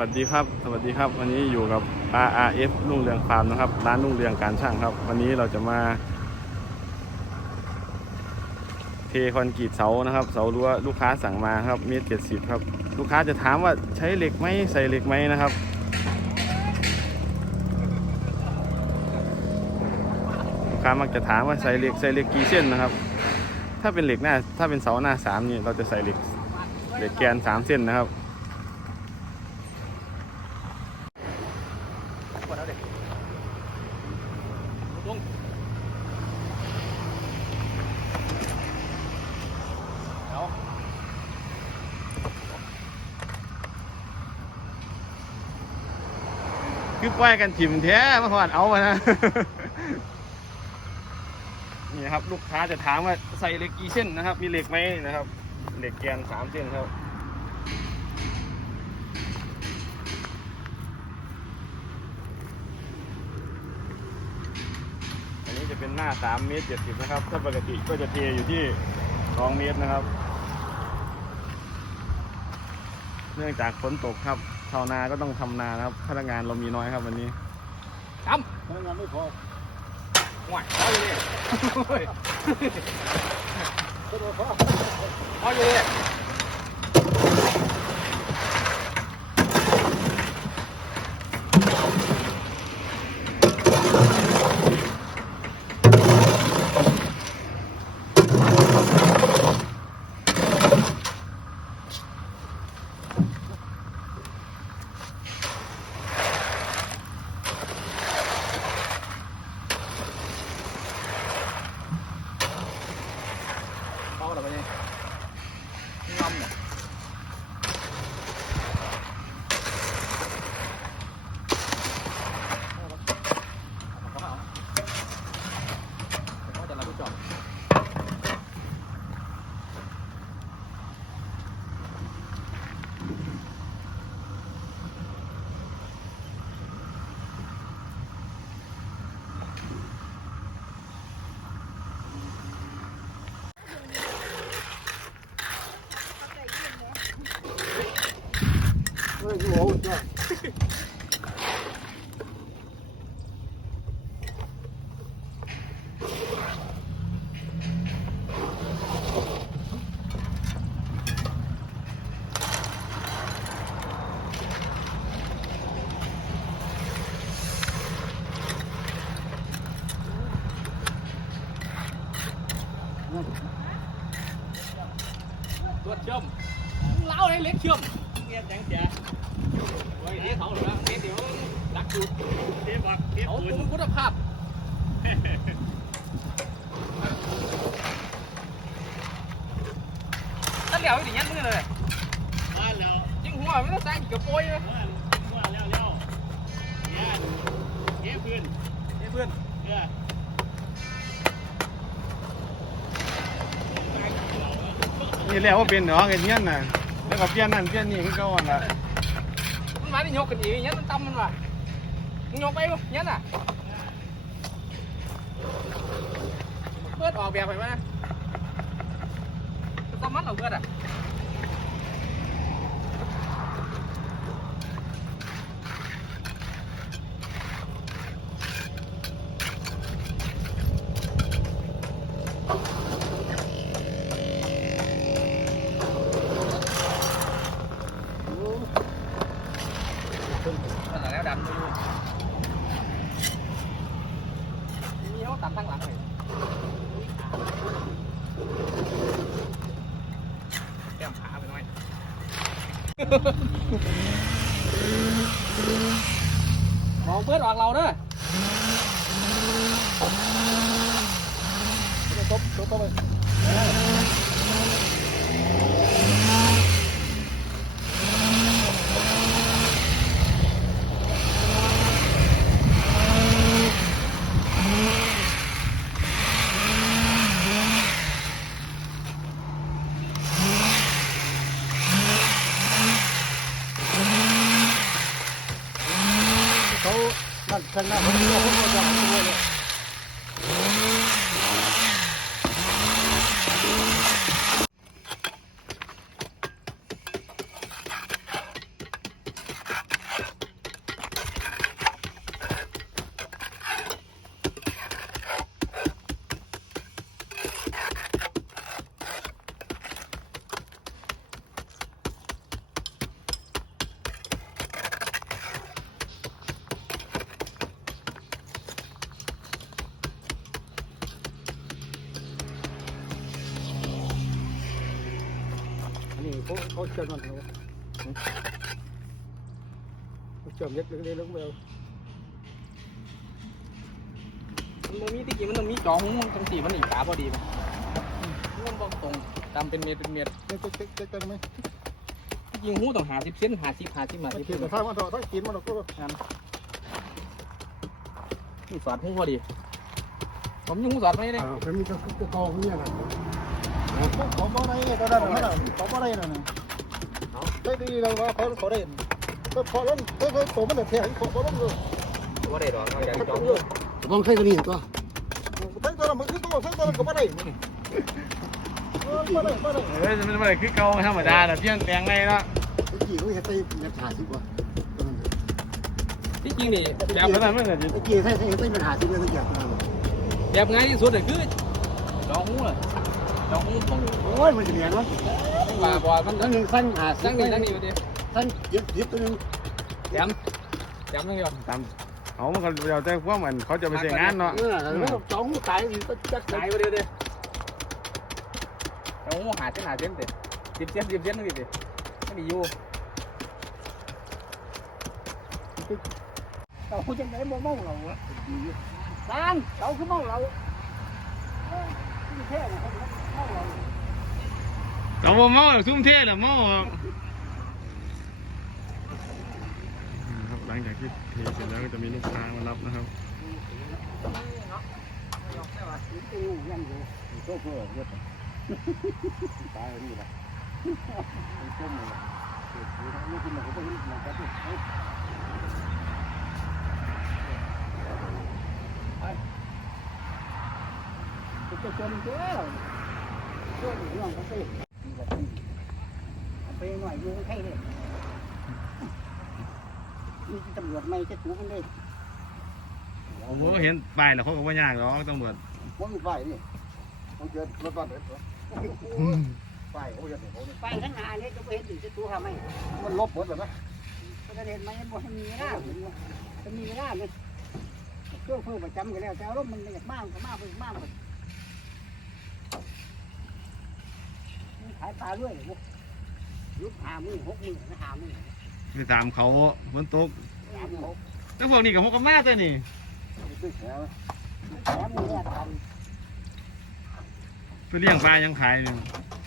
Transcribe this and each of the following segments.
วัสดีครับ สวัสดีครับ วันนี้อยู่กับ RRF รุ่งเรืองฟาร์มนะครับ ร้านรุ่งเรืองการช่างครับ วันนี้เราจะมา เทคอนกรีตเสานะครับ เสารั้วลูกค้าสั่งมาครับเมตรเจ็ดสิบครับ ลูกค้าจะถามว่าใช้เหล็กไหมใส่เหล็กไหมนะครับ ลูกค้ามักจะถามว่าใส่เหล็กใส่เหล็กกี่เส้นนะครับ ถ้าเป็นเหล็กหน้า ถ้าเป็นเสาหน้าสามนี่เราจะใส่เหล็กเหล็กแกนสามเส้นนะครับ กดเอาเด็กลงเอา คือปล่อยกันถิ่มแท้มาหอดเอามานะ นี่ครับ ลูกค้าจะถามว่าใส่เหล็กกี่เส้นนะครับ มีเหล็กไหมนะครับ เหล็กแกนสามเส้นครับอันนี้จะเป็นหน้าสามเมตรเจ็ดสิบนะครับ ถ้าปกติก็จะเทอยู่ที่สองเมตรนะครับ เนื่องจากฝนตกครับชาวนาก็ต้องทำนานะครับพนักงานเรามีน้อยครับวันนี้ทำพนักงานไม่พอห่วยเอาอยู่ดิเฮ้ยเอาอยู่ดิเอาอะไรไปเนี่ยงำเนี่ยเอาเอาเอาจะรับผิดชอบ ตัวเชื่อม เทียบบักเทียบเอาตัวคุณภาพตั้งเหลียวอยู่อย่างนี้มือเลยว่าแล้วจริงหัวไม่ต้องใส่กระโปรงเลยว่าว่าแล้วแล้วเนี่ยเก็บพื้นนี่เพื่อนเพื่อนี่แหละว่าเป็นเนาะเงี้ยน่ะแล้วก็เปลี่ยนนั่นเปลี่ยนนี่คือเก่าอะมันมาที่ยกกันอีกอย่างนี้มันตำมันว่ะมึง ยกไปมั้ยเนี่ยนะเพื่อออกแบบไปมั้ยตำมัดเอาเพื่อนอะ นั่นแหละแล้วดันไปดูนี่เขาตามข้างหลังเลยแก้มขาไปหน่อย มองเพื่อนออกเราเด้อตบตบตบไป Sana, เขาเชื่อมันเขาเชื่อมเล็กเล็กลงไปมันบ่มีที่จริงมันต้องมีจอหูจังสี่มันอีขาพอดีมั้ยมันบ่ตรงตามเป็นเมตรเป็นเมตรเล็กเล็กเล็กได้ไหมที่จริงหูต้องหาสิบเซนหาสิบหาสิบหาสิบเกี่ยวกับท่ามันต่อถ้ากินมันก็นี่สอดหูพอดี ผมยังหูสอดไม่ได้อ่าเป็นมีกระกองเนี่ยนะของบ่ได้ก็ได้นะของบ่ได้นะ ได้ดีเราว่าเขาเขาได้ก็พอแล้วก็ก็โตมันแท้ของพอล้วเลยว่าได้ดอกเอาอย่างจอหูมองใครก็นี่ตัวทั้งตัวมันคือตัวทั้งตัวก็บ่ได้บ่ได้บ่ได้เออจะเป็นอะไรคือเก่าธรรมดาแต่เพี้ยนแปลงไงเนาะตะกี้เขาเฮ็ดได้ยักหาสิกว่าที่จริงนี่แบแบบนั้นมันก็จะตะกี้ให้ให้ได้ปัญหาสิกว่าตะกี้แบบง่ายที่สุดเลยคือจอหูเลยจอหูต้อง โอ้ยมันจะเหนียวเนาะว่าบ่มันทั้งหนึ่งสั้นหาตั้งนี่ตั้งนี่ไปดิสั้นเย็บเย็บตัวนึงแจมแจมตั้งนี่ตามเขามันก็เดี๋ยวแต่พวกมันเขาจะไปเสียงานเนาะเออแล้วจ้องตายก็จักหายไปเดียวดิจอหูหาเส้นหาเส้นเด็ดสิบเส้นสิบเส้นนั่นดิไม่มีอยู่เราจังไหนบ่เมาเราอะสร้างเราคือเมาเราแค่เมาเรา เราบ่เมาซุ่มเทศหรอเมาครับหลังจากที่เทเสร็จแล้วก็จะมีลูกค้ามารับนะครับยังอยู่โซ่เพื่อเยอะตายนี่แหละต้มเลยนี่กินมันก็ต้องมันก็ต้องจะจนเจ้า ช่วยน้องเขาไปไปหน่อยอยู่ใครเลยนี่ตำรวจไม่จะถูกมันเลยผมก็เห็นป้ายแล้วเขาก็ว่ายากหรอกตำรวจว่ามีไฟนี่เขาเจอรถบ้านเด็ดไฟเขาจะเห็นเขาเนี่ยไปข้างหน้าเนี่ยจะไปเห็นถึงจะตัวทำไมมันลบหมดเลยนะประเด็นไหมมันบ่ให้มีเวลาจะมีเวลาเลยเครื่องเพิ่มประจำกันแล้วแต่อารมณ์มันอยากมากก็มากไปมากไป ขายปลาด้วยเลยยุบหามือหกมือนะหามือไปตามเขาฝนตกสามหกแล้วพวกนี้กับพวกกับมาตัวนี่ซื้อแถวแถมมือแรกกันไปเลี้ยงปลายังขายนี่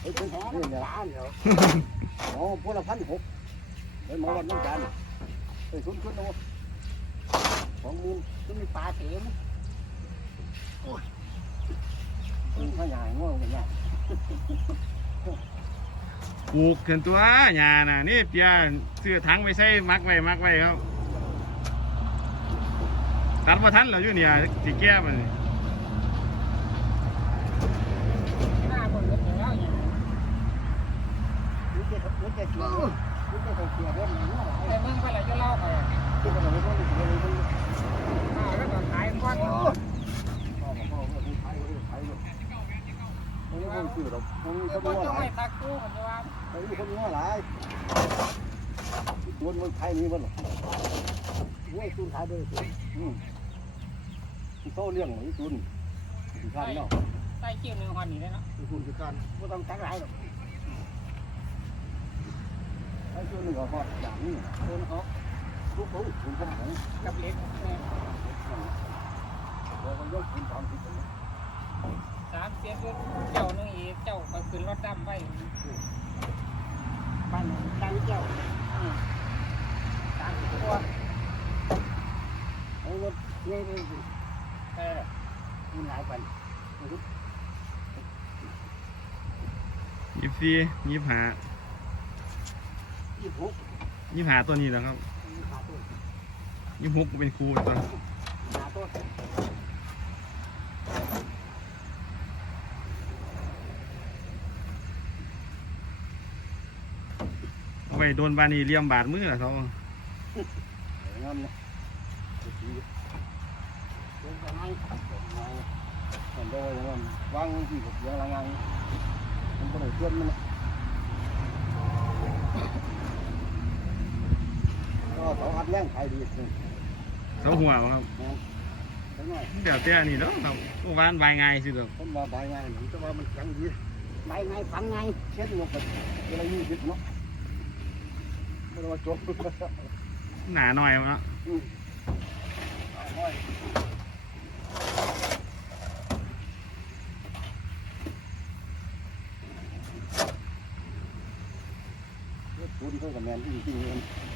เฮ้ยเป็นแถแถวมนี่เนี่ยสามเดียวอ๋อพวกละพันหกเฮ้ยหมอวันน้องจันเฮ้ยคุ้นคุ้นนะสองหมื่นจะมีปลาเสียมคุณข้าใหญ่ง่วงกันเนี่ย ปลูกเห็นตัวหญ้าน่ะนี่เปียซื้อถังไปใส่มักไว้มักไว้ครับตัดบ่ทันแล้วอยู่เนี่ยสิแก้มันนี่หน้าคนเล็กแล้วเนี่ยรู้จะเสียรู้จะเสียเรื่องนี้แต่เมืองไปไหนจะเล่าไปที่มันไม่ต้องมีอะไรเลยแล้วก็ขายก้อน พ่อพ่อพ่อคนไทยคนไทยเลย ไม่ได้คนซื้อหรอกคนคนก็ง้อจะหลาไม่ยตักตู้มันจะว่าไม่ได้คนง้อหลายตัวมันไทยนี่มันหรอโอ้ยคุณขายด้วยอืมเขาเลี้ยงไอ้ตุนที่ข้างเนาะใส่เกี่ยวหนึ่งพันนี่เลยเนาะที่คุข้างไม่ต้องตักหลายหรอกไอ้ตัวหนึ่งก็พออย่างนี้คนเขาลูกเขาคุณเขาของกับเล็กแล้วก็ยกคุณสามสิบ สามเสียเจ้านึงอีเจ้าไปขึ้นรถดำไปบ้านตั้งเจ้าสามสิบตัวเอารถเนี่ยเลยเออมีหลายพันยี่สี่ยี่ห้ายี่หกยี่ห้าตัวนี้แหละครับขาตัวยี่หกเป็นครูตัว ขาตัว เอาไป โดนบานีเลี่ยมบาดมือละเขางามนะวางที่กับยางละงังมันก็เลยเพื่อนมันก็เขาอัดแรงขายดีเขาหัวครับใช่ไหมเดี๋ยวแต่นี่เนาะครับเมื่อวานวายง่ายสิครับคนมาบายงานผมจะว่ามันแข็งดีไปไงฟังไงเช็ดลงไปอะไรยี่สิบเนาะ ไม่ต้องมาจบหนาหน่อยมั้งคุณเท่ากับแมนจริงๆ